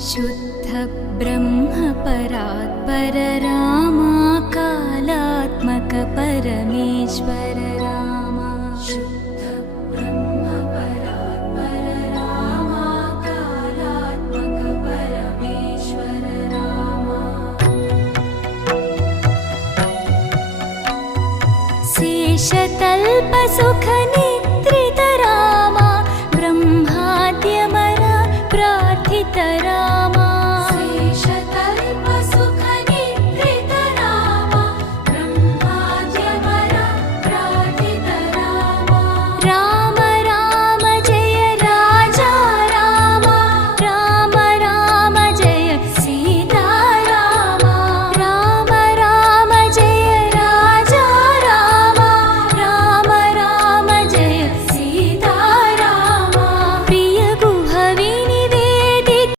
शुद्ध ब्रह्म परात्पर रामा कालात्मक परमेश्वर रामा शुद्ध ब्रह्म परात्पर रामा कालात्मक परमेश्वर रामा शेषतल्प सुख निद्रित रामा ब्रह्माद्यमर प्रार्थित रामा